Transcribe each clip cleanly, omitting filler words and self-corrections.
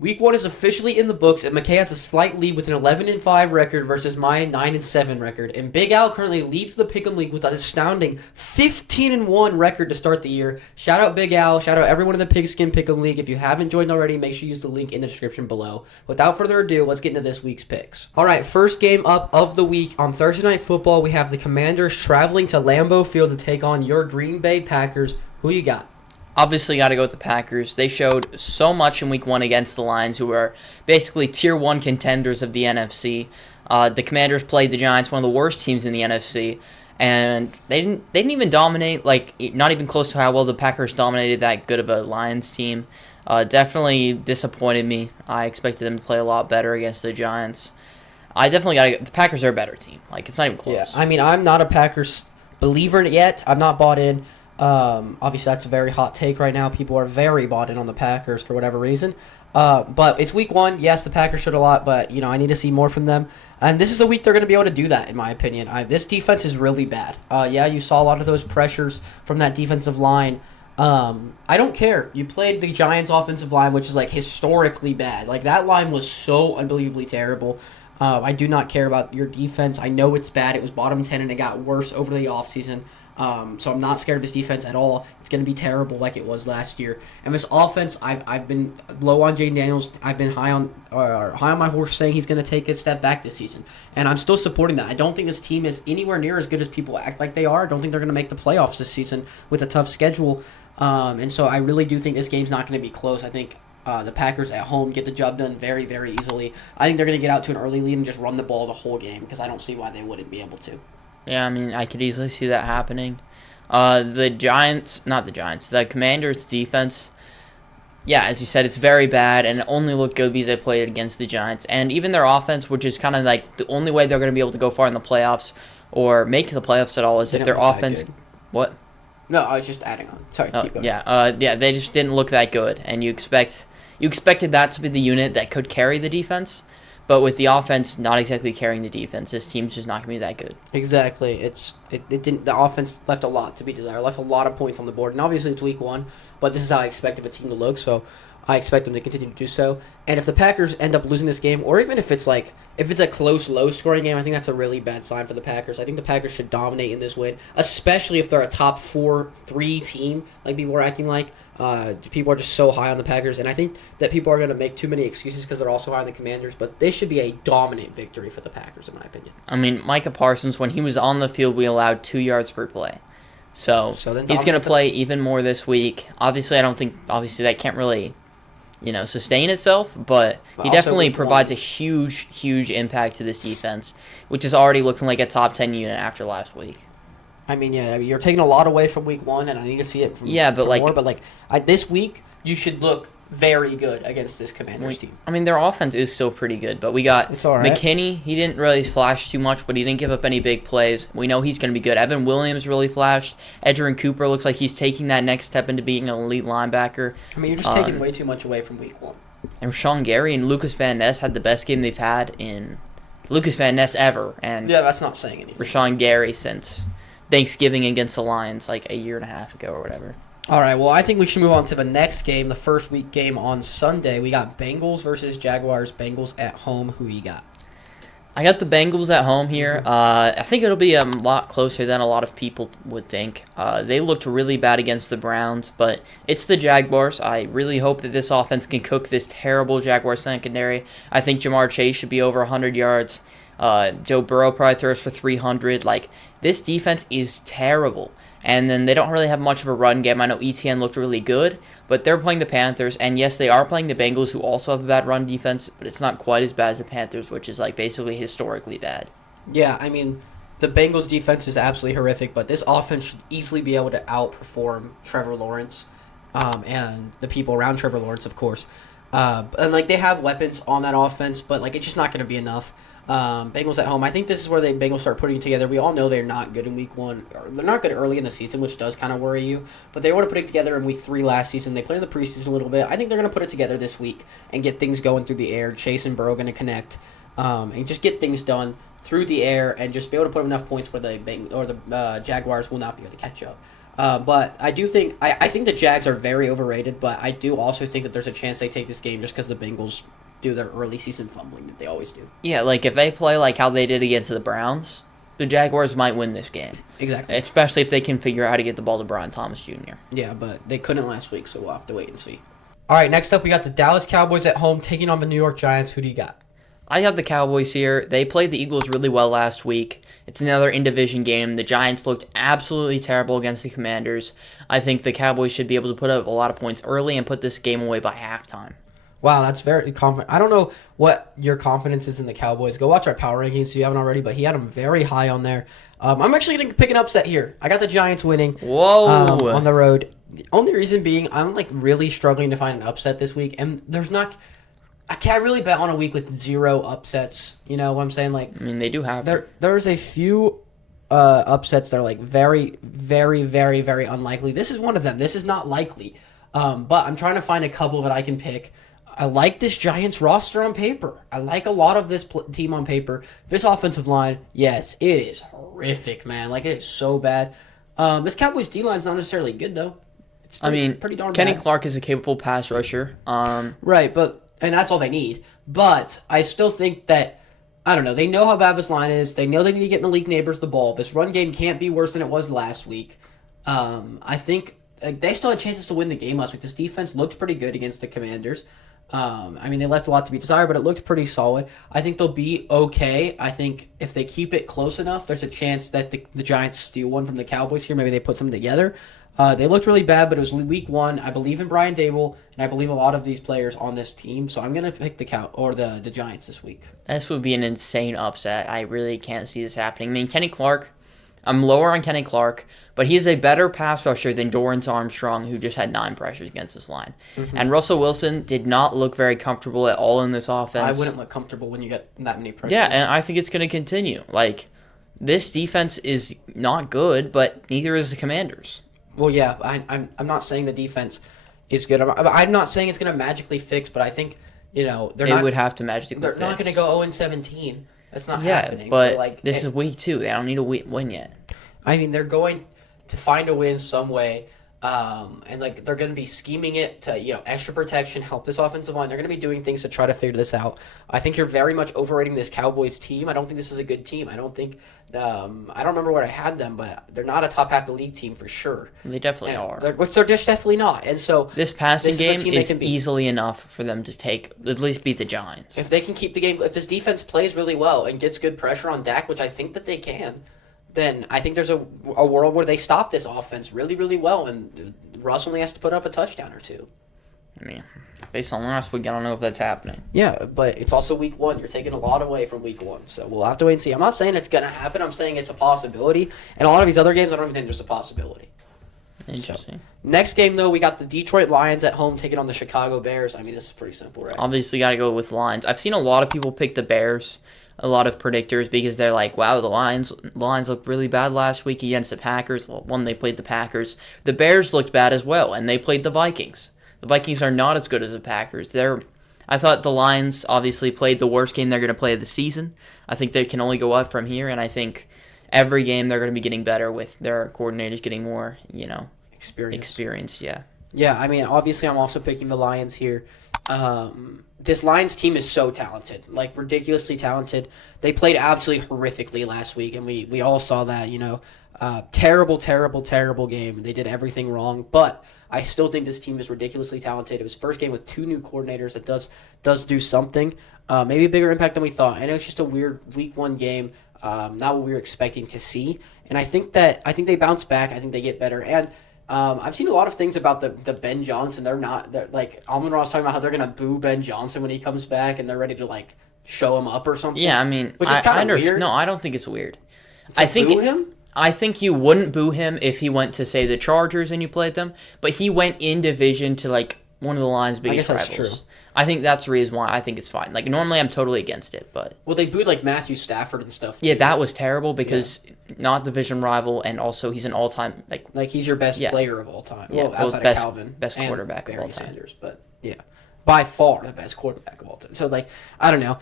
Week 1 is officially in the books, and McKay has a slight lead with an 11-5 record versus my 9-7 record. And Big Al currently leads the Pick'em League with an astounding 15-1 record to start the year. Shout out Big Al. Shout out everyone in the Pigskin Pick'em League. If you haven't joined already, make sure you use the link in the description below. Without further ado, let's get into this week's picks. All right, first game up of the week on Thursday Night Football, we have the Commanders traveling to Lambeau Field to take on your Green Bay Packers. Who you got? Obviously, got to go with the Packers. They showed so much in Week 1 against the Lions, who are basically Tier 1 contenders of the NFC. The Commanders played the Giants, one of the worst teams in the NFC, and they didn't even dominate, like, not even close to how well the Packers dominated that good of a Lions team. Definitely disappointed me. I expected them to play a lot better against the Giants. I definitely got to. The Packers are a better team. Like, it's not even close. Yeah, I mean, I'm not a Packers believer yet. I'm not bought in. Obviously, that's a very hot take right now. People are very bought in on the Packers for whatever reason. But it's week 1. Yes, the Packers showed a lot, but, I need to see more from them. And this is a week they're going to be able to do that, in my opinion. This defense is really bad. Yeah, you saw a lot of those pressures from that defensive line. I don't care. You played the Giants' offensive line, which is, like, historically bad. Like, that line was so unbelievably terrible. I do not care about your defense. I know it's bad. It was bottom 10, and it got worse over the offseason. So I'm not scared of his defense at all. It's going to be terrible like it was last year. And this offense, I've been low on Jayden Daniels. I've been high on my horse saying he's going to take a step back this season. And I'm still supporting that. I don't think this team is anywhere near as good as people act like they are. I don't think they're going to make the playoffs this season with a tough schedule. And so I really do think this game's not going to be close. I think the Packers at home get the job done very, very easily. I think they're going to get out to an early lead and just run the ball the whole game because I don't see why they wouldn't be able to. Yeah, I mean, I could easily see that happening. The Commanders' defense, yeah, as you said, it's very bad, and it only looked good because they played against the Giants. And even their offense, which is kind of like the only way they're going to be able to go far in the playoffs or make the playoffs at all, is if their offense. What? No, I was just adding on. Sorry, keep going. Yeah, they just didn't look that good, and you expected that to be the unit that could carry the defense. But with the offense not exactly carrying the defense, this team's just not going to be that good. Exactly. It didn't. The offense left a lot to be desired. Left a lot of points on the board, and obviously it's week 1. But this is how I expect a team to look. So I expect them to continue to do so. And if the Packers end up losing this game, or even if it's a close, low-scoring game, I think that's a really bad sign for the Packers. I think the Packers should dominate in this win, especially if they're a top 4-3 team, like people are acting like. People are just so high on the Packers, and I think that people are going to make too many excuses because they're also high on the Commanders, but this should be a dominant victory for the Packers, in my opinion. I mean, Micah Parsons, when he was on the field, we allowed 2 yards per play. So he's going to play even more this week. Obviously, that can't really, sustain itself, but he definitely provides a huge, huge impact to this defense, which is already looking like a top 10 unit after last week. I mean, you're taking a lot away from week 1, and I need to see it from more. But this week, you should look very good against this Commanders team. I mean, their offense is still pretty good, but we got McKinney. He didn't really flash too much, but he didn't give up any big plays. We know he's going to be good. Evan Williams really flashed. Edgerrin Cooper looks like he's taking that next step into being an elite linebacker. I mean, you're just taking way too much away from week 1. And Rashawn Gary and Lucas Van Ness had the best game they've had in Lucas Van Ness ever. And yeah, that's not saying anything. Rashawn Gary since Thanksgiving against the Lions like a year and a half ago or whatever. All right, well, I think we should move on to the next game, the first week game on Sunday. We got Bengals versus Jaguars. Bengals at home. Who you got? I got the Bengals at home here. I think it'll be a lot closer than a lot of people would think. They looked really bad against the Browns, but it's the Jaguars. I really hope that this offense can cook this terrible Jaguars secondary. I think Jamar Chase should be over 100 yards. Joe Burrow probably throws for 300. This defense is terrible. And then they don't really have much of a run game. I know ETN looked really good, but they're playing the Panthers. And yes, they are playing the Bengals, who also have a bad run defense, but it's not quite as bad as the Panthers, which is basically historically bad. Yeah, I mean, the Bengals defense is absolutely horrific, but this offense should easily be able to outperform Trevor Lawrence and the people around Trevor Lawrence, of course. And they have weapons on that offense, but it's just not going to be enough. Bengals at home. I think this is where the Bengals start putting it together. We all know they're not good in week 1. Or they're not good early in the season, which does kind of worry you. But they were to put it together in week 3 last season. They played in the preseason a little bit. I think they're going to put it together this week and get things going through the air. Chase and Burrow going to connect and just get things done through the air and just be able to put enough points where the Jaguars will not be able to catch up. But I do think I think the Jags are very overrated, but I do also think that there's a chance they take this game just because the Bengals do their early season fumbling that they always do. Yeah, like if they play like how they did against the Browns, the Jaguars might win this game. Exactly. Especially if they can figure out how to get the ball to Brian Thomas Jr. Yeah, but they couldn't last week, so we'll have to wait and see. All right, next up we got the Dallas Cowboys at home taking on the New York Giants. Who do you got? I got the Cowboys here. They played the Eagles really well last week. It's another in-division game. The Giants looked absolutely terrible against the Commanders. I think the Cowboys should be able to put up a lot of points early and put this game away by halftime. Wow, that's very confident. I don't know what your confidence is in the Cowboys. Go watch our power rankings if you haven't already, but he had them very high on there. I'm actually going to pick an upset here. I got the Giants winning. Whoa. On the road. The only reason being I'm like really struggling to find an upset this week, and there's not. I can't really bet on a week with 0 upsets. You know what I'm saying? Like, I mean, they do have there's a few upsets that are like very, very, very, very unlikely. This is one of them. This is not likely, but I'm trying to find a couple that I can pick. I like this Giants roster on paper. I like a lot of this team on paper. This offensive line, yes, it is horrific, man. Like, it is so bad. This Cowboys D-line is not necessarily good, though. It's pretty darn Kenny bad. Clark is a capable pass rusher. Right, and that's all they need. But I still think that, I don't know, they know how bad this line is. They know they need to get Malik Neighbors the ball. This run game can't be worse than it was last week. I think they still had chances to win the game last week. This defense looked pretty good against the Commanders. I mean, they left a lot to be desired, but it looked pretty solid. I think they'll be okay. I think if they keep it close enough, there's a chance that the Giants steal one from the Cowboys here. Maybe they put something together. They looked really bad, but it was week 1. I believe in Brian Dable, and I believe a lot of these players on this team. So I'm gonna pick the Giants this week. This would be an insane upset. I really can't see this happening. I mean, Kenny Clark, I'm lower on Kenny Clark, but he is a better pass rusher than Dorrance Armstrong, who just had 9 pressures against this line. Mm-hmm. And Russell Wilson did not look very comfortable at all in this offense. I wouldn't look comfortable when you get that many pressures. Yeah, and I think it's going to continue. Like, this defense is not good, but neither is the Commanders. Well, yeah, I'm not saying the defense is good. I'm not saying it's going to magically fix, but I think, It would have to magically They're fix. not going to go 0-17. That's not Yeah, happening. but this is week 2. They don't need a win yet. I mean, they're going to find a win some way, and they're going to be scheming it to extra protection, help this offensive line. They're going to be doing things to try to figure this out. I think you're very much overrating this Cowboys team. I don't think this is a good team. I don't think I don't remember where I had them, but they're not a top half the league team for sure. They definitely are. Which they're just definitely not. And so this passing game is can easily enough for them to at least beat the Giants. If they can keep the game, if this defense plays really well and gets good pressure on Dak, which I think that they can, then I think there's a world where they stop this offense really, really well, and Russ only has to put up a touchdown or 2. I mean, based on last week, I don't know if that's happening. Yeah, but it's also week 1. You're taking a lot away from week 1, so we'll have to wait and see. I'm not saying it's going to happen. I'm saying it's a possibility. And a lot of these other games, I don't even think there's a possibility. Interesting. So, next game, though, we got the Detroit Lions at home taking on the Chicago Bears. I mean, this is pretty simple, right? Obviously, got to go with Lions. I've seen a lot of people pick the Bears, a lot of predictors, because they're like, wow, the Lions looked really bad last week against the Packers. Well, they played the Packers. The Bears looked bad as well, and they played the Vikings. The Vikings are not as good as the Packers. I thought the Lions obviously played the worst game they're going to play of the season. I think they can only go up from here, and I think every game they're going to be getting better with their coordinators getting more, experience. Yeah. Yeah, I mean, obviously I'm also picking the Lions here. This Lions team is so talented, like ridiculously talented. They played absolutely horrifically last week, and we all saw that, terrible, terrible, terrible game. They did everything wrong, but I still think this team is ridiculously talented. It was first game with 2 new coordinators that does do something, maybe a bigger impact than we thought. I know it's just a weird week 1 game, not what we were expecting to see, and I think they bounce back. I think they get better, and I've seen a lot of things about the Ben Johnson. They're like Almond Ross talking about how they're gonna boo Ben Johnson when he comes back, and they're ready to like show him up or something. Yeah, I mean, which is kind of weird. No, I don't think it's weird. Boo him? I think you wouldn't boo him if he went to, say, the Chargers and you played them, but he went in division to like one of the Lions' biggest rivals. That's true. I think that's the reason why I think it's fine. Like, normally I'm totally against it, but... Well, they booed, like, Matthew Stafford and stuff, too. Yeah, that was terrible because not division rival, and also he's an all-time, like... he's your best player of all time. Yeah, well, outside best, of Calvin. Best quarterback of all time. Sanders, but, yeah. By far the best quarterback of all time. So, like, I don't know.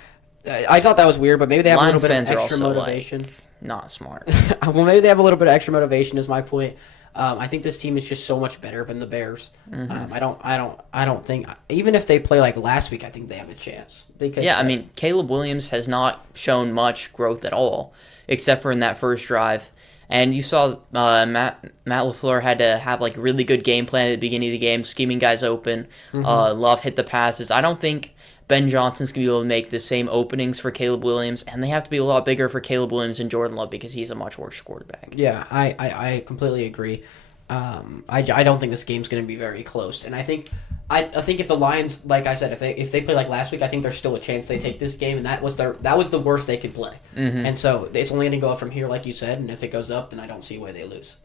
I thought that was weird, but maybe they have a little bit of extra motivation. Not smart. Well, maybe they have a little bit of extra motivation is my point. I think this team is just so much better than the Bears. I don't think even if they play like last week, I think they have a chance. Because Yeah, I mean, Caleb Williams has not shown much growth at all, except for in that first drive. And you saw Matt LaFleur had to have like really good game plan at the beginning of the game, scheming guys open. Love hit the passes. I don't think Ben Johnson's going to be able to make the same openings for Caleb Williams, and they have to be a lot bigger for Caleb Williams and Jordan Love because he's a much worse quarterback. Yeah, I completely agree. I don't think this game's going to be very close, and I think if the Lions, like I said, if they play like last week, I think there's still a chance they take this game, and that was the worst they could play, and so it's only going to go up from here, like you said, and if it goes up, then I don't see why they lose.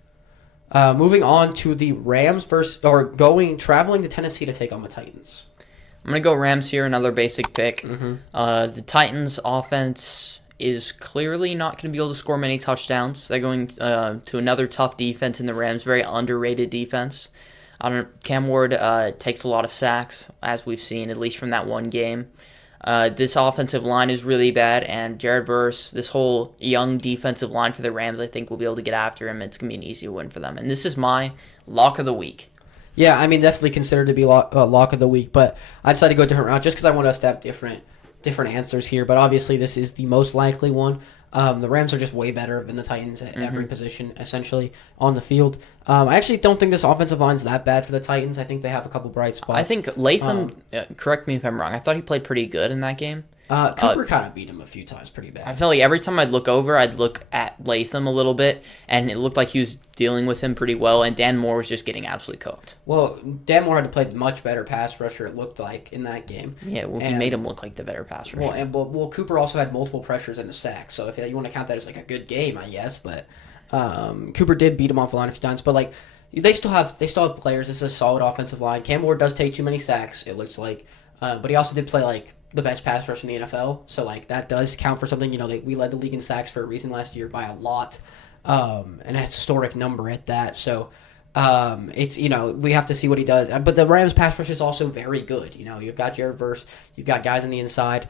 Moving on to the Rams traveling to Tennessee to take on the Titans. I'm going to go Rams here, another basic pick. The Titans' offense is clearly not going to be able to score many touchdowns. They're going to another tough defense in the Rams, very underrated defense. Cam Ward takes a lot of sacks, as we've seen, at least from that one game. This offensive line is really bad, and Jared Verse, this whole young defensive line for the Rams, I think will be able to get after him. It's going to be an easy win for them. And this is my lock of the week. Yeah, I mean, definitely considered to be lock of the week, but I decided to go a different route just because I want us to have different answers here. But obviously, this is the most likely one. The Rams are just way better than the Titans at every position, essentially, on the field. I actually don't think this offensive line is that bad for the Titans. I think they have a couple bright spots. I think Latham, correct me if I'm wrong, I thought he played pretty good in that game. Cooper kind of beat him a few times pretty bad. I felt like every time I'd look over, I'd look at Latham a little bit, and it looked like he was dealing with him pretty well, and Dan Moore was just getting absolutely cooked. Well, Dan Moore had to play the much better pass rusher, it looked like, in that game. Yeah, well, he made him look like the better pass rusher. Well, Cooper also had multiple pressures and a sack, so if you want to count that as like a good game, I guess, but Cooper did beat him off the line a few times, but like they still have players. This is a solid offensive line. Cam Ward does take too many sacks, it looks like, but he also did play like the best pass rush in the NFL, so like that does count for something. We led the league in sacks for a reason last year by a lot, and a historic number at that. So it's we have to see what he does. But the Rams pass rush is also very good. You've got Jared Verse, you've got guys on the inside.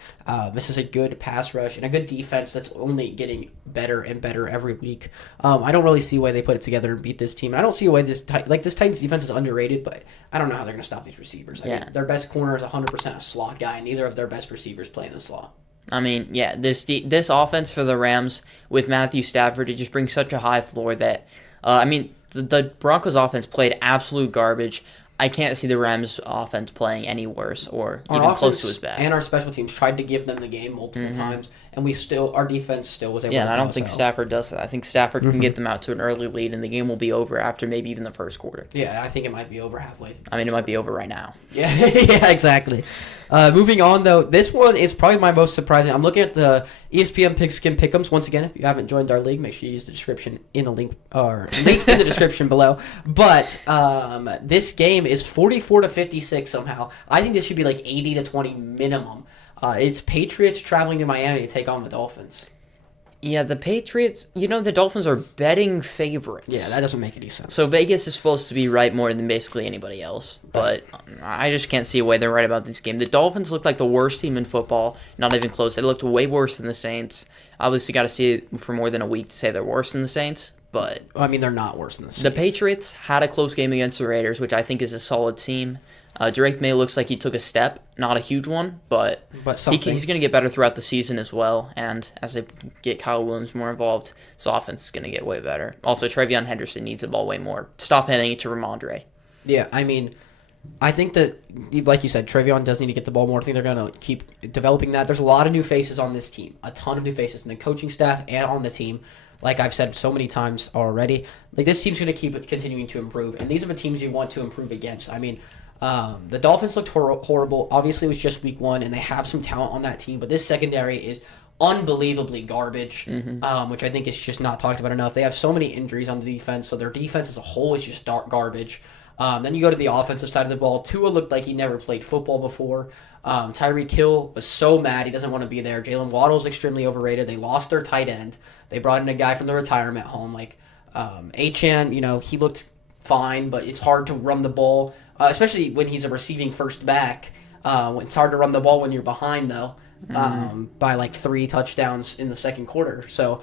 This is a good pass rush and a good defense that's only getting better and better every week. I don't really see why they put it together and beat this team. And I don't see why this Titans defense is underrated, but I don't know how they're going to stop these receivers. I mean, their best corner is 100% a slot guy, and neither of their best receivers play in the slot. I mean, yeah, this offense for the Rams with Matthew Stafford, it just brings such a high floor that, the Broncos offense played absolute garbage. I can't see the Rams offense playing any worse or even close to as bad. And our special teams tried to give them the game multiple times, and our defense still was able to. Yeah, and I don't think Stafford does that. I think Stafford can get them out to an early lead, and the game will be over after maybe even the first quarter. Yeah, I think it might be over halfway. I mean, it might be over right now. Yeah, yeah, exactly. Moving on, though, this one is probably my most surprising. I'm looking at the ESPN Pigskin Pick'ems. Once again, if you haven't joined our league, make sure you use the description in the link or link in the description below. But this game is 44-56 somehow. I think this should be like 80-20 minimum. It's Patriots traveling to Miami to take on the Dolphins. Yeah, the Patriots, the Dolphins are betting favorites. Yeah, that doesn't make any sense. So Vegas is supposed to be right more than basically anybody else. But I just can't see a way they're right about this game. The Dolphins look like the worst team in football, not even close. They looked way worse than the Saints. Obviously, got to see it for more than a week to say they're worse than the Saints. But I mean, they're not worse than the Saints. The Patriots had a close game against the Raiders, which I think is a solid team. Drake May looks like he took a step, not a huge one, but he's going to get better throughout the season as well. And as they get Kyle Williams more involved, his offense is going to get way better. Also, Travion Henderson needs the ball way more. Stop handing it to Ramondre. Yeah, I mean, I think that, like you said, Travion does need to get the ball more. I think they're going to keep developing that. There's a lot of new faces on this team, a ton of new faces in the coaching staff and on the team. Like I've said so many times already, like this team's going to keep continuing to improve, and these are the teams you want to improve against. I mean, the Dolphins looked horrible. Obviously, it was just week one, and they have some talent on that team, but this secondary is unbelievably garbage, which I think is just not talked about enough. They have so many injuries on the defense, so their defense as a whole is just garbage. Then you go to the offensive side of the ball. Tua looked like he never played football before. Tyreek Hill was so mad. He doesn't want to be there. Jalen Waddle's extremely overrated. They lost their tight end. They brought in a guy from the retirement home. Like, Achane, he looked fine, but it's hard to run the ball, especially when he's a receiving first back. It's hard to run the ball when you're behind, though, by like 3 touchdowns in the second quarter. So,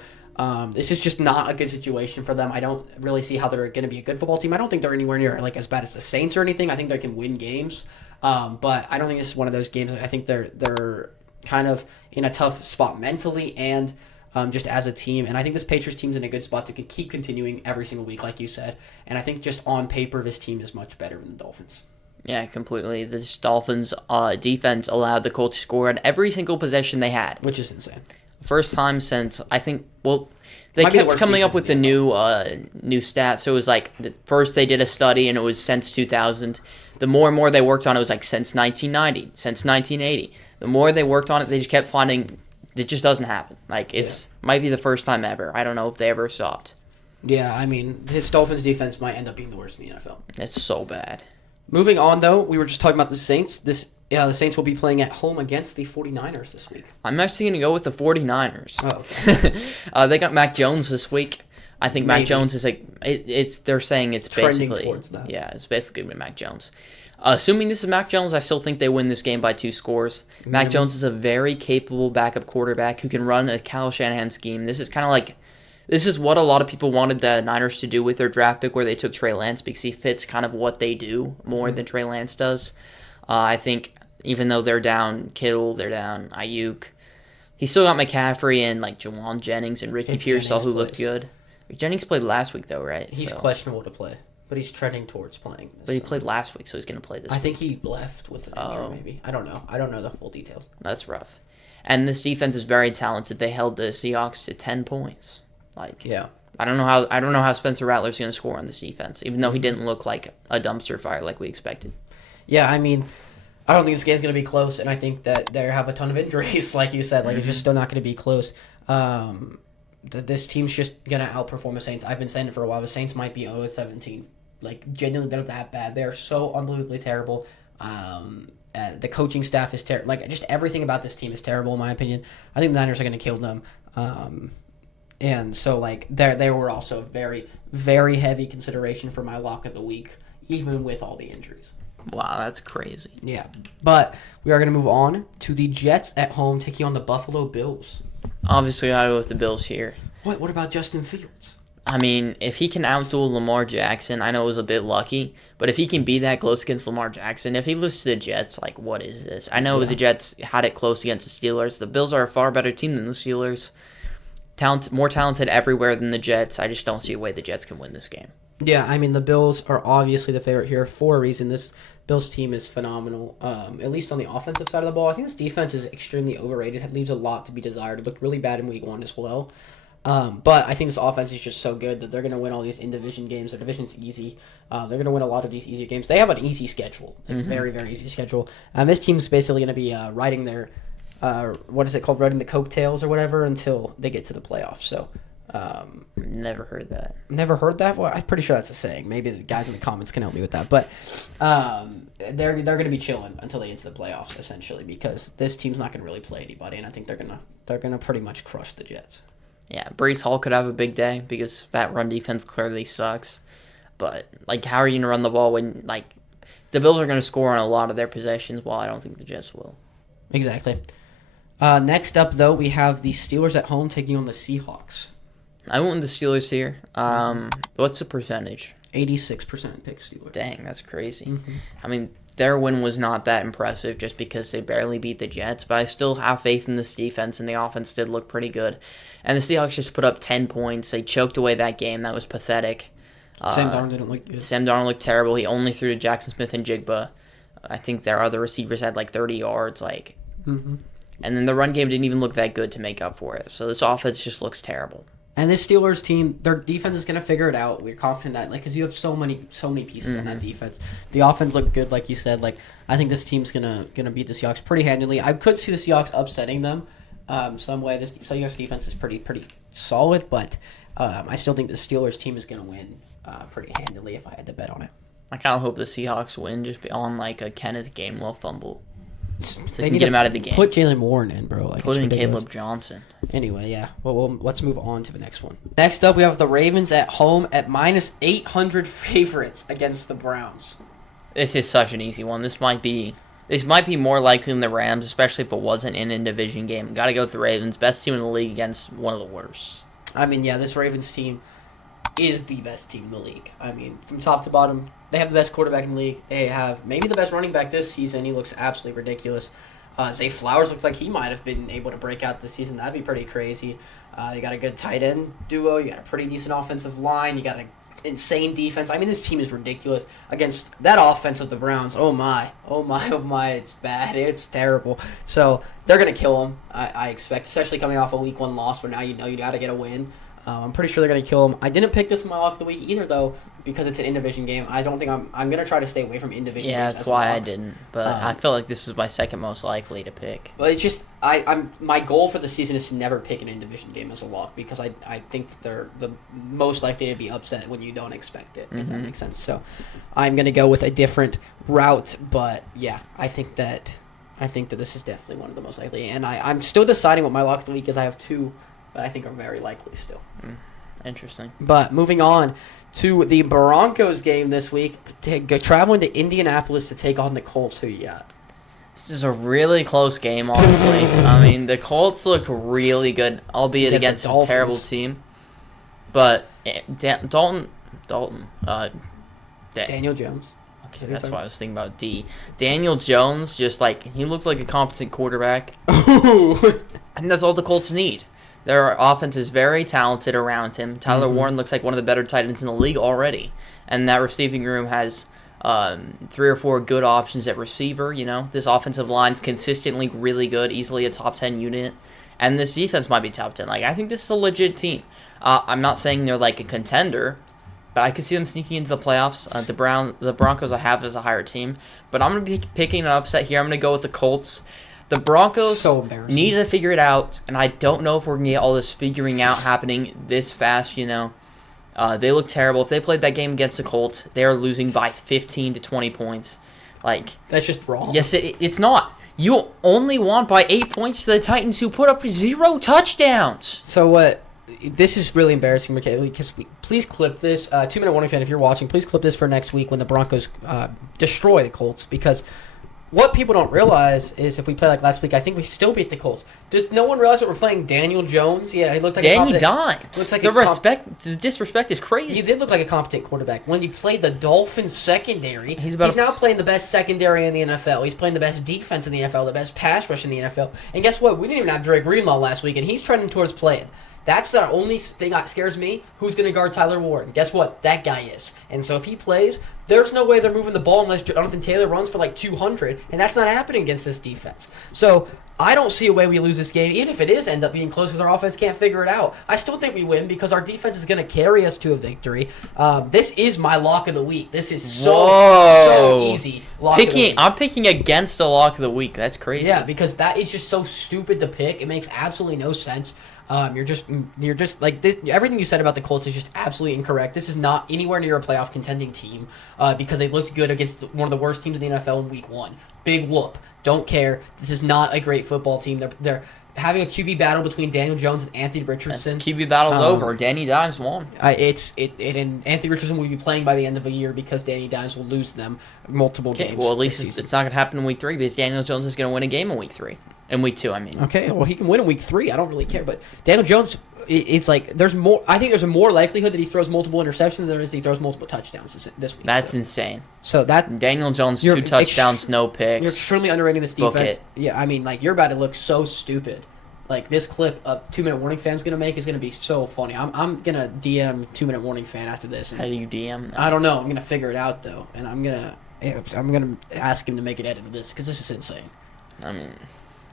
This is just not a good situation for them. I don't really see how they're going to be a good football team. I don't think they're anywhere near like as bad as the Saints or anything. I think they can win games, but I don't think this is one of those games. I think they're kind of in a tough spot mentally and just as a team. And I think this Patriots team's in a good spot to keep continuing every single week, like you said. And I think just on paper, this team is much better than the Dolphins. Yeah, completely. This Dolphins defense allowed the Colts to score on every single possession they had. Which is insane. First time since, I think, well, they Might be the kept worst coming up defense with in the the new stats. So it was like, first they did a study, and it was since 2000. The more and more they worked on it, was like since 1990, since 1980. The more they worked on it, they just kept finding it just doesn't happen. Like, might be the first time ever. I don't know if they ever stopped. Yeah, I mean, this Dolphins defense might end up being the worst in the NFL. It's so bad. Moving on, though, we were just talking about the Saints. The Saints will be playing at home against the 49ers this week. I'm actually going to go with the 49ers. Oh, okay. They got Mac Jones this week. I think Maybe. Mac Jones is like, they're saying it's Trending basically, towards that. yeah, it's basically going to be Mac Jones. Assuming this is Mac Jones, I still think they win this game by 2 scores. Mac Maybe. Jones is a very capable backup quarterback who can run a Kyle Shanahan scheme. This is what a lot of people wanted the Niners to do with their draft pick, where they took Trey Lance, because he fits kind of what they do more than Trey Lance does. I think even though they're down Kittle, they're down Ayuk, he still got McCaffrey and like Jawan Jennings and Ricky If Pearsall, Jennings who looked plays. good. Jennings played last week though, right? He's So- questionable to play, but he's trending towards playing. But he played last week, so he's going to play this I week. think he left with an injury, Oh. maybe. I don't know. I don't know the full details. That's rough. And this defense is very talented. They held the Seahawks to 10 points. Like, Yeah. I don't know how Spencer Rattler's going to score on this defense, even though he didn't look like a dumpster fire like we expected. Yeah, I mean, I don't think this game's going to be close, and I think that they have a ton of injuries, like you said. Like, it's just still not going to be close. This team's just going to outperform the Saints. I've been saying it for a while. The Saints might be 0-17. Like, genuinely, they're that bad. They're so unbelievably terrible. The coaching staff is terrible. Like, just everything about this team is terrible, in my opinion. I think the Niners are going to kill them. And so, like, they were also very, very heavy consideration for my lock of the week, even with all the injuries. Wow, that's crazy. Yeah. But we are going to move on to the Jets at home taking on the Buffalo Bills. Obviously, I go with the Bills here. What about Justin Fields? I mean, if he can outduel Lamar Jackson, I know it was a bit lucky, but if he can be that close against Lamar Jackson, if he loses to the Jets, like, what is this? I know the Jets had it close against the Steelers. The Bills are a far better team than the Steelers. More talented everywhere than the Jets. I just don't see a way the Jets can win this game. Yeah, I mean, the Bills are obviously the favorite here for a reason. This Bills team is phenomenal, at least on the offensive side of the ball. I think this defense is extremely overrated. It leaves a lot to be desired. It looked really bad in week 1 as well. But I think this offense is just so good that they're going to win all these in-division games. Their division's easy. They're going to win a lot of these easier games. They have an easy schedule, a very, very easy schedule. This team's basically going to be riding their, what is it called, riding the coattails or whatever until they get to the playoffs. So, Never heard that. never heard that? Well, I'm pretty sure that's a saying. Maybe the guys in the comments can help me with that. But they're going to be chilling until they get to the playoffs, essentially, because this team's not going to really play anybody, and I think they're going to pretty much crush the Jets. Yeah, Brees Hall could have a big day because that run defense clearly sucks. But, like, how are you going to run the ball when, like, the Bills are going to score on a lot of their possessions, while I don't think the Jets will. Exactly. Next up, though, we have the Steelers at home taking on the Seahawks. I went with the Steelers here. What's the percentage? 86% pick Steelers. Dang, that's crazy. Mm-hmm. I mean, their win was not that impressive just because they barely beat the Jets, but I still have faith in this defense, and the offense did look pretty good. And the Seahawks just put up 10 points. They choked away that game. That was pathetic. Sam Darnold didn't look good. Sam Darnold looked terrible. He only threw to Jackson Smith and Jigba. I think their other receivers had like 30 yards. Mm-hmm. And then the run game didn't even look that good to make up for it. So this offense just looks terrible. And this Steelers team, their defense is going to figure it out. We're confident that, like, because you have so many pieces in that defense. The offense looked good, like you said. Like, I think this team's gonna beat the Seahawks pretty handily. I could see the Seahawks upsetting them some way. This Seahawks defense is pretty solid, but I still think the Steelers team is gonna win pretty handily if I had to bet on it. I kind of hope the Seahawks win just on like a Kenneth Gainwell fumble. They can need get to him out of the game. Put Jalen Warren in, bro. Like, Put it's in ridiculous. Caleb Johnson. Anyway, yeah. Well, let's move on to the next one. Next up, we have the Ravens at home at minus 800 favorites against the Browns. This is such an easy one. This might be more likely than the Rams, especially if it wasn't in a division game. Got to go with the Ravens, best team in the league against one of the worst. I mean, yeah, this Ravens team is the best team in the league. I mean, from top to bottom, they have the best quarterback in the league. They have maybe the best running back this season. He looks absolutely ridiculous. Zay Flowers looks like he might have been able to break out this season. That'd be pretty crazy. They got a good tight end duo. You got a pretty decent offensive line. You got an insane defense. I mean, this team is ridiculous against that offense of the Browns. Oh my, it's bad. It's terrible. So they're gonna kill them. I expect, especially coming off a Week 1 loss, where now you know you got to get a win. I'm pretty sure they're going to kill them. I didn't pick this in my lock of the week either, though, because it's an in-division game. I don't think I'm going to try to stay away from in-division games. Yeah, that's why I didn't. But I feel like this was my second most likely to pick. Well, it's just my goal for the season is to never pick an in-division game as a lock, because I think that they're the most likely to be upset when you don't expect it, if that makes sense. So I'm going to go with a different route, but yeah, I think that this is definitely one of the most likely. And I'm still deciding what my lock of the week is. I have two that I think are very likely still. Interesting. But moving on to the Broncos game this week, traveling to Indianapolis to take on the Colts. Who you got? This is a really close game, honestly. I mean, the Colts look really good, albeit against a terrible team. But Daniel Jones. Okay, that's why I was thinking about D. Daniel Jones, he looks like a competent quarterback. And that's all the Colts need. Their offense is very talented around him. Tyler Warren looks like one of the better tight ends in the league already. And that receiving room has 3 or 4 good options at receiver. You know, this offensive line's consistently really good, easily a top 10 unit. And this defense might be top 10. I think this is a legit team. I'm not saying they're like a contender, but I could see them sneaking into the playoffs. The Broncos I have as a higher team. But I'm going to be picking an upset here. I'm going to go with the Colts. The Broncos need to figure it out, and I don't know if we're going to get all this figuring out happening this fast, you know. They look terrible. If they played that game against the Colts, they are losing by 15 to 20 points. That's just wrong. Yes, it's not. You only won by 8 points to the Titans, who put up 0 touchdowns. So what? This is really embarrassing, McKay, because please clip this. 2-minute warning fan, if you're watching, please clip this for next week when the Broncos destroy the Colts, because what people don't realize is if we play like last week, I think we still beat the Colts. Does no one realize that we're playing Daniel Jones? Yeah, he looked like Danny Dimes. Looks like the disrespect is crazy. He did look like a competent quarterback. When he played the Dolphins secondary, he's now playing the best secondary in the NFL. He's playing the best defense in the NFL, the best pass rush in the NFL. And guess what? We didn't even have Drake Greenlaw last week, and he's trending towards playing. That's the only thing that scares me. Who's going to guard Tyler Warren? Guess what? That guy is. And so if he plays, there's no way they're moving the ball unless Jonathan Taylor runs for 200, and that's not happening against this defense. So I don't see a way we lose this game, even if it is end up being close because our offense can't figure it out. I still think we win because our defense is going to carry us to a victory. This is my lock of the week. This is so easy. I'm picking against a lock of the week. That's crazy. Yeah, because that is just so stupid to pick. It makes absolutely no sense. You're just like this. Everything you said about the Colts is just absolutely incorrect. This is not anywhere near a playoff contending team because they looked good against one of the worst teams in the NFL in Week 1. Big whoop. Don't care. This is not a great football team. They're having a QB battle between Daniel Jones and Anthony Richardson. QB battle's over. Danny Dimes won. And Anthony Richardson will be playing by the end of the year because Danny Dimes will lose them multiple games. Well, at least it's not going to happen in Week 3 because Daniel Jones is going to win a game in Week 3. In Week 2, I mean. Okay, well, he can win in Week 3. I don't really care. But Daniel Jones, it's like there's more. I think there's a more likelihood that he throws multiple interceptions than there is he throws multiple touchdowns this week. That's insane. So that Daniel Jones, 2 touchdowns, no picks. You're extremely underrating this defense. Yeah, I mean, you're about to look so stupid. This clip a 2-minute warning fan's gonna make is gonna be so funny. I'm gonna DM 2-minute warning fan after this. How do you DM? I don't know. I'm gonna figure it out though, and I'm gonna ask him to make an edit of this because this is insane. I mean.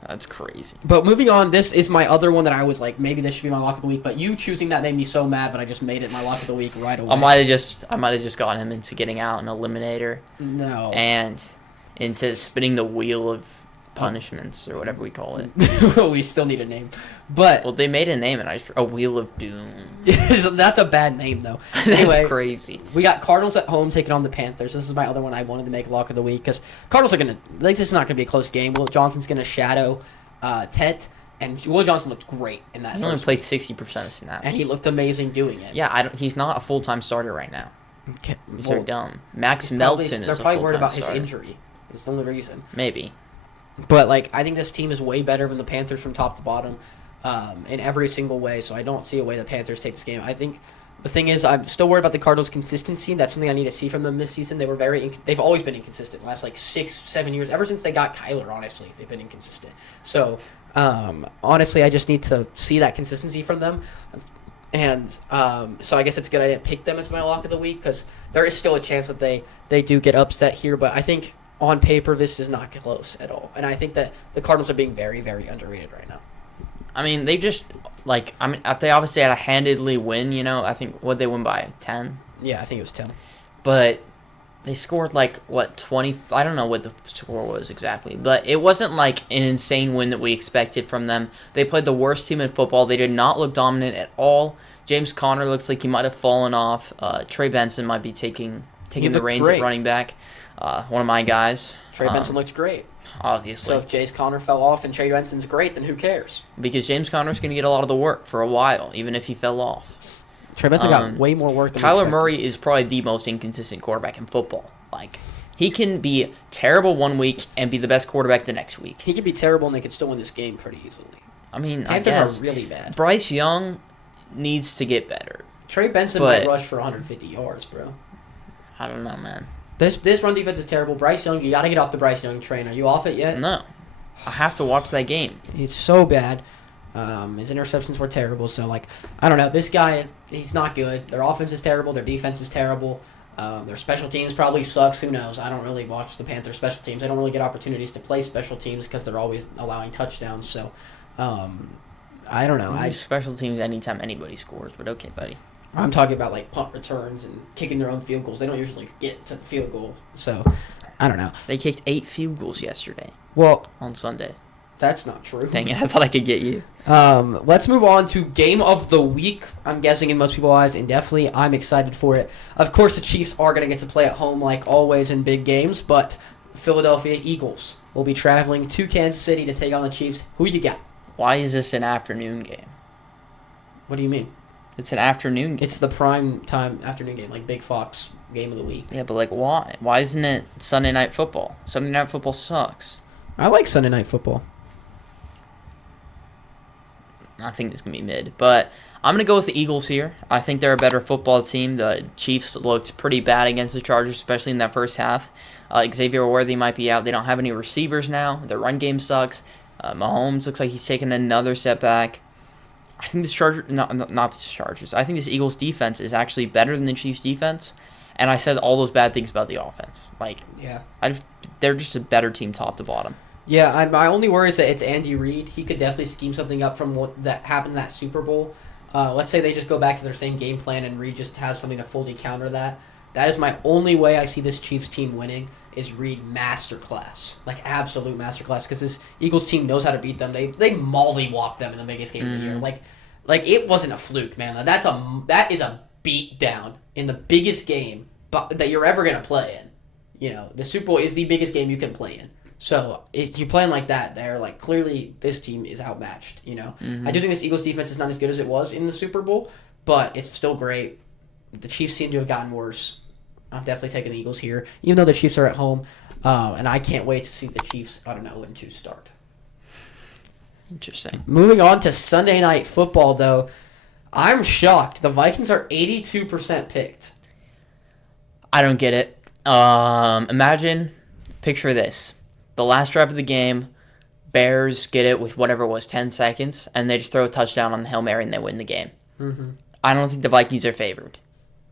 That's crazy. But moving on, this is my other one that I was like, maybe this should be my lock of the week. But you choosing that made me so mad that I just made it my lock of the week right away. I might have just gotten him into getting out an eliminator. No. And into spinning the wheel of punishments or whatever we call it. We still need a name, but they made a name and a wheel of doom. That's a bad name though. That's crazy. We got Cardinals at home taking on the Panthers. This is my other one I wanted to make lock of the week because Cardinals are gonna this is not gonna be a close game. Will Johnson's gonna shadow Tet, and Will Johnson looked great in that. He only played 60% of snaps, and he looked amazing doing it. Yeah, he's not a full-time starter right now. Okay. He's very dumb. Max Melton is. They're probably worried about his injury. It's the only reason. Maybe. But I think this team is way better than the Panthers from top to bottom. in every single way. So I don't see a way the Panthers take this game. I think the thing is, I'm still worried about the Cardinals' consistency. That's something I need to see from them this season. They've always been inconsistent the last 6-7 years. Ever since they got Kyler, honestly, they've been inconsistent. So honestly, I just need to see that consistency from them. And so I guess it's good I didn't pick them as my lock of the week because there is still a chance that they do get upset here. But I think on paper this is not close at all. And I think that the Cardinals are being very, very underrated right now. I mean, they just they obviously had a handedly win. I think what they win by 10. Yeah, I think it was 10. But they scored 20. I don't know what the score was exactly, but it wasn't like an insane win that we expected from them. They played the worst team in football. They did not look dominant at all. James Conner looks like he might have fallen off. Trey Benson might be taking the reins at running back. One of my guys. Trey Benson looked great. Obviously. So if James Conner fell off and Trey Benson's great, then who cares? Because James Conner's going to get a lot of the work for a while, even if he fell off. Trey Benson got way more work than Kyler Murray is probably the most inconsistent quarterback in football. He can be terrible one week and be the best quarterback the next week. He can be terrible and they could still win this game pretty easily. I mean, Panthers I guess are really bad. Bryce Young needs to get better. Trey Benson might rush for 150 yards, bro. I don't know, man. This run defense is terrible. Bryce Young, you got to get off the Bryce Young train. Are you off it yet? No. I have to watch that game. It's so bad. His interceptions were terrible. So, I don't know. This guy, he's not good. Their offense is terrible. Their defense is terrible. Their special teams probably sucks. Who knows? I don't really watch the Panthers special teams. I don't really get opportunities to play special teams because they're always allowing touchdowns. So, I don't know. Special teams anytime anybody scores, but okay, buddy. I'm talking about punt returns and kicking their own field goals. They don't usually get to the field goal. So, I don't know. They kicked 8 field goals yesterday. Well, on Sunday. That's not true. Dang it, I thought I could get you. Let's move on to game of the week. I'm guessing in most people's eyes, and definitely I'm excited for it. Of course, the Chiefs are going to get to play at home like always in big games, but Philadelphia Eagles will be traveling to Kansas City to take on the Chiefs. Who you got? Why is this an afternoon game? What do you mean? It's an afternoon game. It's the prime time afternoon game, Big Fox game of the week. Yeah, but why? Why isn't it Sunday Night Football? Sunday Night Football sucks. I like Sunday Night Football. I think it's going to be mid. But I'm going to go with the Eagles here. I think they're a better football team. The Chiefs looked pretty bad against the Chargers, especially in that first half. Xavier Worthy might be out. They don't have any receivers now. Their run game sucks. Mahomes looks like he's taken another step back. I think this not the Chargers. I think this Eagles defense is actually better than the Chiefs defense. And I said all those bad things about the offense. Yeah. They're just a better team top to bottom. Yeah, my only worry is that it's Andy Reid. He could definitely scheme something up from what that happened in that Super Bowl. Let's say they just go back to their same game plan and Reid just has something to fully counter that. That is my only way I see this Chiefs team winning is Reid masterclass. Absolute masterclass. Because this Eagles team knows how to beat them. They mollywop them in the biggest game of the year. It wasn't a fluke, man. That is a beat down in the biggest game that you're ever going to play in. The Super Bowl is the biggest game you can play in. So if you plan like that, they're clearly this team is outmatched. I do think this Eagles defense is not as good as it was in the Super Bowl, but it's still great. The Chiefs seem to have gotten worse. I'm definitely taking the Eagles here, even though the Chiefs are at home, and I can't wait to see the Chiefs on an 0-2 start. Interesting. Moving on to Sunday Night Football, though, I'm shocked. The Vikings are 82% picked. I don't get it. Picture this. The last drive of the game, Bears get it with whatever it was, 10 seconds, and they just throw a touchdown on the Hail Mary and they win the game. Mm-hmm. I don't think the Vikings are favored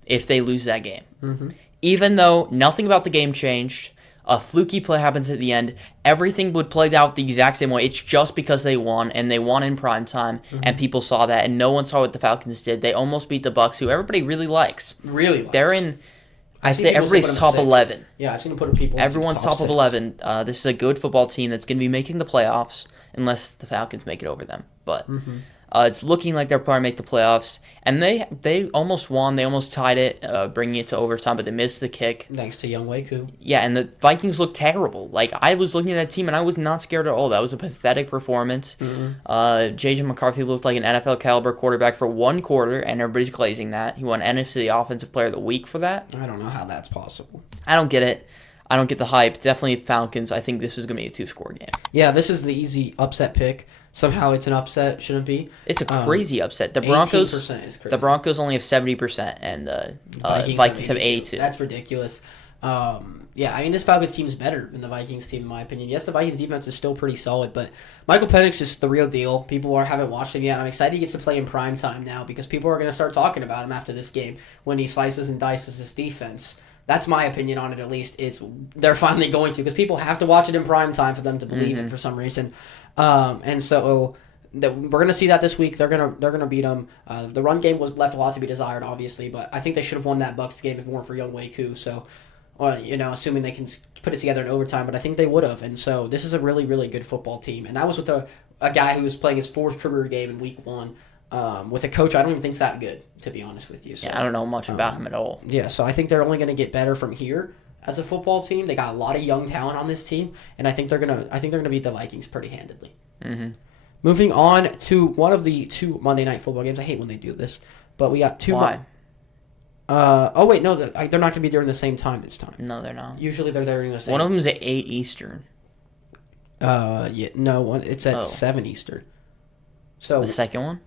if they lose that game. Mm-hmm. Even though nothing about the game changed, a fluky play happens at the end, everything would play out the exact same way. It's just because they won, and they won in prime time, and people saw that, and no one saw what the Falcons did. They almost beat the Bucs, who everybody really likes. They're in... I'd say everybody's top 11. Yeah, I've seen them put people. Everyone's top of 11. This is a good football team that's going to be making the playoffs, unless the Falcons make it over them. But it's looking like they'll probably make the playoffs. And they almost won. They almost tied it, bringing it to overtime, but they missed the kick. Thanks to Young Waku. Yeah, and the Vikings looked terrible. I was looking at that team, and I was not scared at all. That was a pathetic performance. J.J. McCarthy looked like an NFL-caliber quarterback for one quarter, and everybody's glazing that. He won NFC Offensive Player of the Week for that. I don't know how that's possible. I don't get it. I don't get the hype. Definitely Falcons. I think this is going to be a 2-score game. Yeah, this is the easy upset pick. somehow it's an upset. Shouldn't be. It's a crazy upset. The 18% is crazy. The Broncos only have 70%, and the Vikings have 82. That's ridiculous. Yeah, I mean, this Falcons team is better than the Vikings team, in my opinion. Yes, the Vikings defense is still pretty solid, but Michael Penix is the real deal. People haven't watched him yet. I'm excited he gets to play in prime time now because people are going to start talking about him after this game when he slices and dices his defense. That's my opinion on it, at least, is they're finally going to, because people have to watch it in prime time for them to believe it for some reason. And so we're going to see that this week. They're gonna beat them. The run game was left a lot to be desired, obviously, but I think they should have won that Bucs game if it weren't for Young Wei-Koo. So, assuming they can put it together in overtime, but I think they would have. And so this is a really, really good football team. And that was with a guy who was playing his 4th career game in week 1 with a coach I don't even think's that good, to be honest with you. So, yeah, I don't know much about him at all. Yeah, so I think they're only going to get better from here as a football team. They got a lot of young talent on this team, and I think they're gonna beat the Vikings pretty handedly. Mm-hmm. Moving on to one of the 2 Monday Night Football games. I hate when they do this, but we got 2. Why? Oh wait, no, they're not going to be during the same time this time. No, they're not. Usually they're during the same. One of them is at 8 Eastern. Yeah, no, it's at 7 Eastern. So the second one?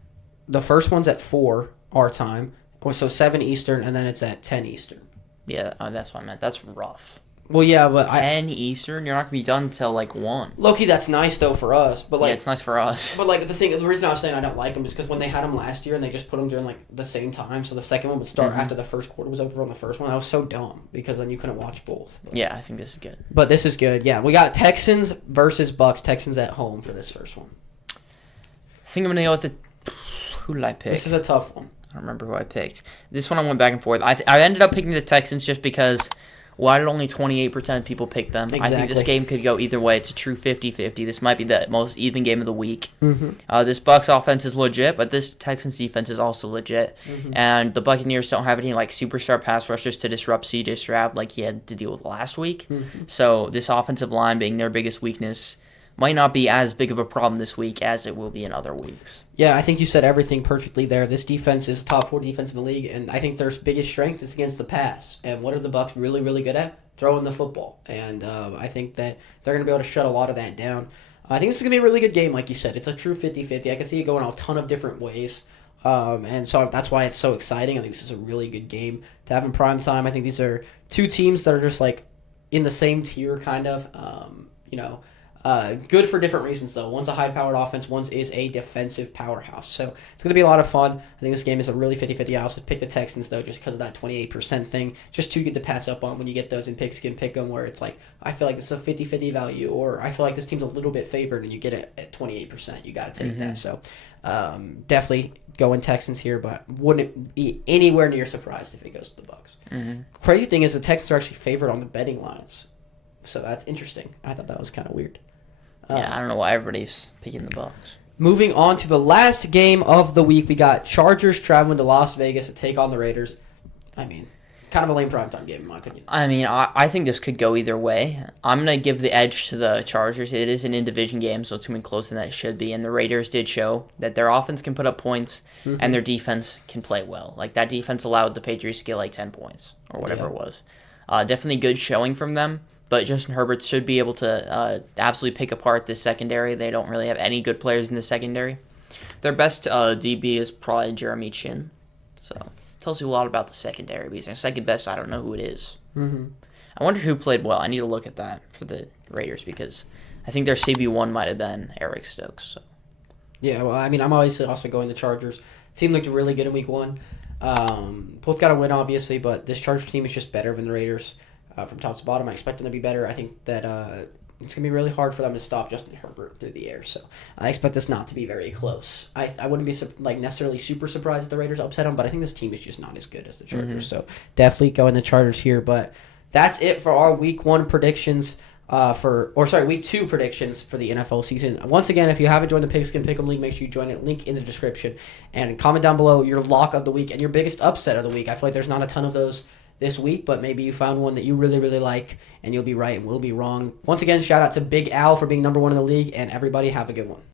The first one's at 4 our time, so 7 Eastern, and then it's at 10 Eastern. Yeah, that's what I meant. That's rough. Well, yeah, but 10 Eastern, you're not gonna be done until like 1. Low-key, that's nice though for us. But like, yeah, it's nice for us. But like the reason I was saying I don't like them is because when they had them last year and they just put them during like the same time, so the second one would start after the first quarter was over on the first one. That was so dumb because then you couldn't watch both. But, yeah, I think this is good. But this is good. Yeah, we got Texans versus Bucks. Texans at home for this first one. I think I'm gonna go with the. Who did I pick? This is a tough one. I don't remember who I picked. This one I went back and forth. I ended up picking the Texans just because. Why did only 28% of people pick them? Exactly. I think this game could go either way. It's a true 50-50. This might be the most even game of the week. Mm-hmm. This Bucs offense is legit, but this Texans defense is also legit. Mm-hmm. And the Buccaneers don't have any like superstar pass rushers to disrupt C.J. Stroud like he had to deal with last week. Mm-hmm. So this offensive line being their biggest weakness might not be as big of a problem this week as it will be in other weeks. Yeah, I think you said everything perfectly there. This defense is top 4 defense in the league, and I think their biggest strength is against the pass. And what are the Bucs really, really good at? Throwing the football. And I think that they're going to be able to shut a lot of that down. I think this is going to be a really good game, like you said. It's a true 50-50. I can see it going a ton of different ways. And so that's why it's so exciting. I think this is a really good game to have in prime time. I think these are 2 teams that are just like in the same tier, kind of. Good for different reasons, though. One's a high-powered offense. One's is a defensive powerhouse. So it's going to be a lot of fun. I think this game is a really 50-50. I also pick the Texans, though, just because of that 28% thing. Just too good to pass up on when you get those in pigskin pick 'em, where it's like, I feel like this is a 50-50 value, or I feel like this team's a little bit favored, and you get it at 28%. You got to take that. So definitely going Texans here, but wouldn't be anywhere near surprised if it goes to the Bucs. Mm-hmm. Crazy thing is the Texans are actually favored on the betting lines. So that's interesting. I thought that was kind of weird. Yeah, I don't know why everybody's picking the Bucs. Moving on to the last game of the week, we got Chargers traveling to Las Vegas to take on the Raiders. I mean, kind of a lame primetime game in my opinion. I mean, I think this could go either way. I'm going to give the edge to the Chargers. It is an in-division game, so it's going to be closer than it should be. And the Raiders did show that their offense can put up points and their defense can play well. Like, that defense allowed the Patriots to get like 10 points or whatever it was. Definitely good showing from them. But Justin Herbert should be able to absolutely pick apart this secondary. They don't really have any good players in the secondary. Their best DB is probably Jeremy Chin. So it tells you a lot about the secondary. Because their second best, I don't know who it is. Mm-hmm. I wonder who played well. I need to look at that for the Raiders because I think their CB1 might have been Eric Stokes. So. Yeah, well, I mean, I'm obviously also going the Chargers. Team looked really good in week 1. Both got to win, obviously, but this Chargers team is just better than the Raiders. From top to bottom, I expect them to be better. I think that it's going to be really hard for them to stop Justin Herbert through the air. So I expect this not to be very close. I wouldn't be necessarily super surprised if the Raiders upset them, but I think this team is just not as good as the Chargers. So definitely going the Chargers here. But that's it for our week 1 predictions. Week 2 predictions for the NFL season. Once again, if you haven't joined the Pigskin Pick'em League, make sure you join it. Link in the description. And comment down below your lock of the week and your biggest upset of the week. I feel like there's not a ton of those this week, but maybe you found one that you really, really like, and you'll be right and we'll be wrong. Once again, shout out to Big Al for being number 1 in the league, and everybody have a good one.